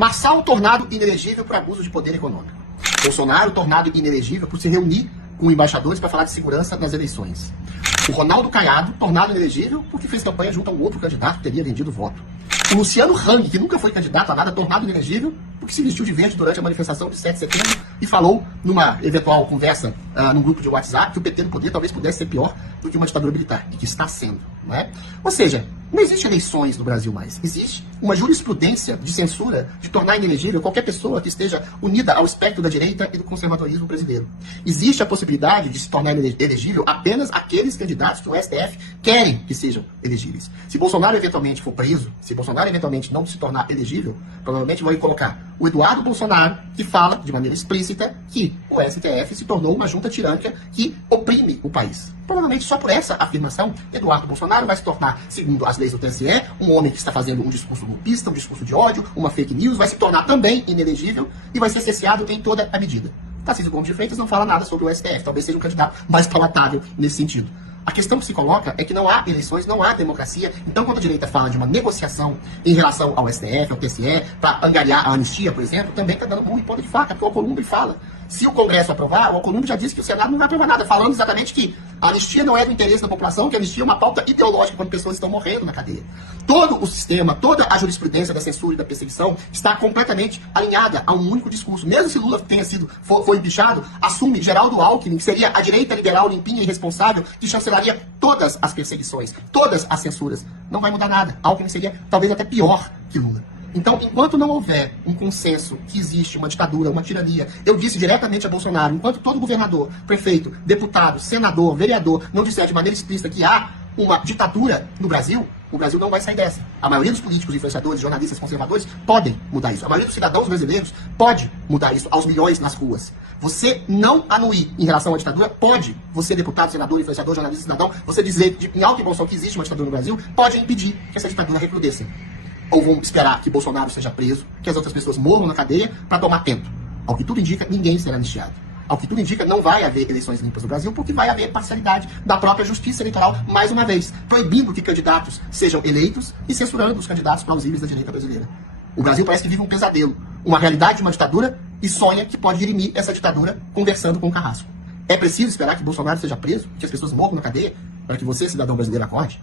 Marçal tornado inelegível por abuso de poder econômico. Bolsonaro tornado inelegível por se reunir com embaixadores para falar de segurança nas eleições. O Ronaldo Caiado tornado inelegível porque fez campanha junto a um outro candidato que teria vendido voto. O Luciano Hang, que nunca foi candidato a nada, tornado inelegível porque se vestiu de verde durante a manifestação de 7 de setembro e falou numa eventual conversa num grupo de WhatsApp que o PT no poder talvez pudesse ser pior do que uma ditadura militar, e que está sendo. Não é? Ou seja, não existe eleições no Brasil mais. Existe uma jurisprudência de censura de tornar inelegível qualquer pessoa que esteja unida ao espectro da direita e do conservadorismo brasileiro. Existe a possibilidade de se tornar elegível apenas aqueles candidatos que o STF querem que sejam elegíveis. Se Bolsonaro eventualmente for preso, se Bolsonaro eventualmente não se tornar elegível, provavelmente vão colocar o Eduardo Bolsonaro, que fala de maneira explícita que o STF se tornou uma junta tirânica que oprime o país. Provavelmente só por essa afirmação, Eduardo Bolsonaro vai se tornar, segundo as leis do TSE, um homem que está fazendo um discurso golpista, um discurso de ódio, uma fake news, vai se tornar também inelegível e vai ser cesseado em toda a medida. Tarcísio Gomes de Freitas não fala nada sobre o STF, talvez seja um candidato mais palatável nesse sentido. A questão que se coloca é que não há eleições, não há democracia. Então, quando a direita fala de uma negociação em relação ao STF, ao TSE, para angariar a anistia, por exemplo, também está dando murro em ponta de faca, porque o Alcolumbre fala. Se o Congresso aprovar, o Alcolumbre já disse que o Senado não vai aprovar nada, falando exatamente que a anistia não é do interesse da população, que a anistia é uma pauta ideológica quando pessoas estão morrendo na cadeia. Todo o sistema, toda a jurisprudência da censura e da perseguição está completamente alinhada a um único discurso. Mesmo se Lula foi empichado, assume Geraldo Alckmin, que seria a direita liberal limpinha e irresponsável, que chancelaria todas as perseguições, todas as censuras. Não vai mudar nada. Alckmin seria talvez até pior que Lula. Então, enquanto não houver um consenso que existe uma ditadura, uma tirania, eu disse diretamente a Bolsonaro, enquanto todo governador, prefeito, deputado, senador, vereador não disser de maneira explícita que há uma ditadura no Brasil, o Brasil não vai sair dessa. A maioria dos políticos, influenciadores, jornalistas, conservadores podem mudar isso. A maioria dos cidadãos brasileiros pode mudar isso aos milhões nas ruas. Você não anuir em relação à ditadura pode, você deputado, senador, influenciador, jornalista, cidadão, você dizer em alto e bom som que existe uma ditadura no Brasil, pode impedir que essa ditadura recrudesça. Ou vão esperar que Bolsonaro seja preso, que as outras pessoas morram na cadeia para tomar tempo. Ao que tudo indica, ninguém será anistiado. Ao que tudo indica, não vai haver eleições limpas no Brasil, porque vai haver parcialidade da própria justiça eleitoral, mais uma vez, proibindo que candidatos sejam eleitos e censurando os candidatos plausíveis da direita brasileira. O Brasil parece que vive um pesadelo, uma realidade de uma ditadura, e sonha que pode dirimir essa ditadura conversando com o Carrasco. É preciso esperar que Bolsonaro seja preso, que as pessoas morram na cadeia, para que você, cidadão brasileiro, acorde?